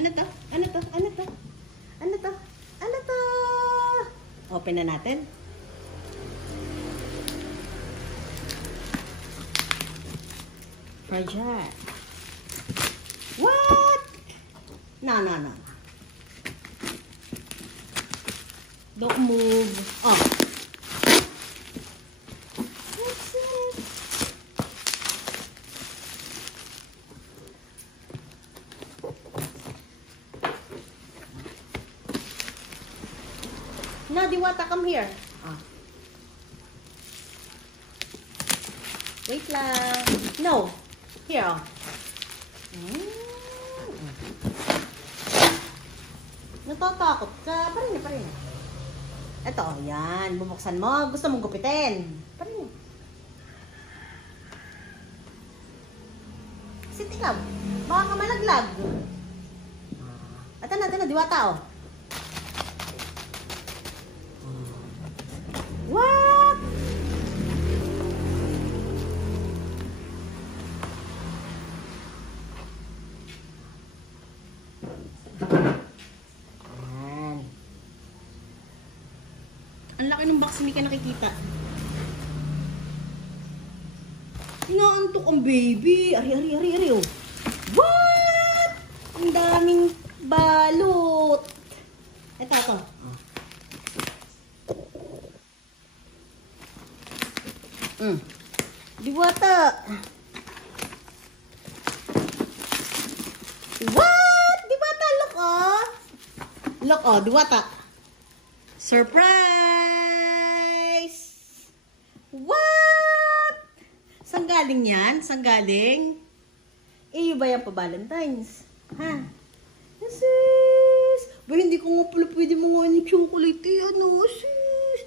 Ano to? Ano to? Ano to? Ano to? Ano to? Open na natin. Fragile. What? No, no, no. Don't move. Oh. What's it? No, Diwata, come here. Ah. Wait lang. No. Here, oh. Natatakot ka. Parin na, parin na. Ito, oh, yan. Bubuksan mo. Gusto mong gupitin. Parin na. Sitikab. Baka ka malaglag. Ito na, Diwata, oh. What? Ayan. Ang laki ng box, hindi ka nakikita. Inaantok ang baby. Ari, oh. What? Ang daming balot. Ito. Diwata. What? Diwata, look, oh. Look, oh, Diwata. Surprise! What? Saan galing yan? Saan galing? Iyo ba yan pa Valentine's? Ha? Sis! Ba, hindi ko nga pala pwede mga yung chocolate. Ano, sis?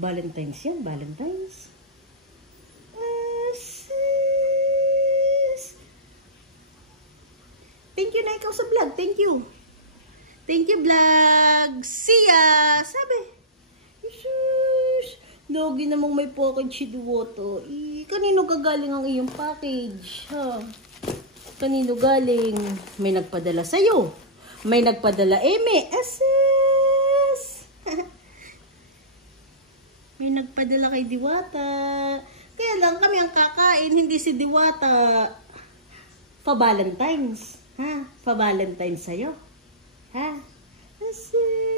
Valentine's yan, Valentine's. Thank you na ikaw sa vlog. Thank you. Thank you, vlog. See ya! Sabi. Jesus! Logi namang may package si Diwata. Kanino gagaling ang iyong package? Ha? Kanino galing? May nagpadala sa'yo. May nagpadala Eme. Asis! May nagpadala kay Diwata. Kaya lang kami ang kakain, hindi si Diwata. Pa-Valentine's. Ha? Pa-Valentine's sa'yo. Ha? Asis!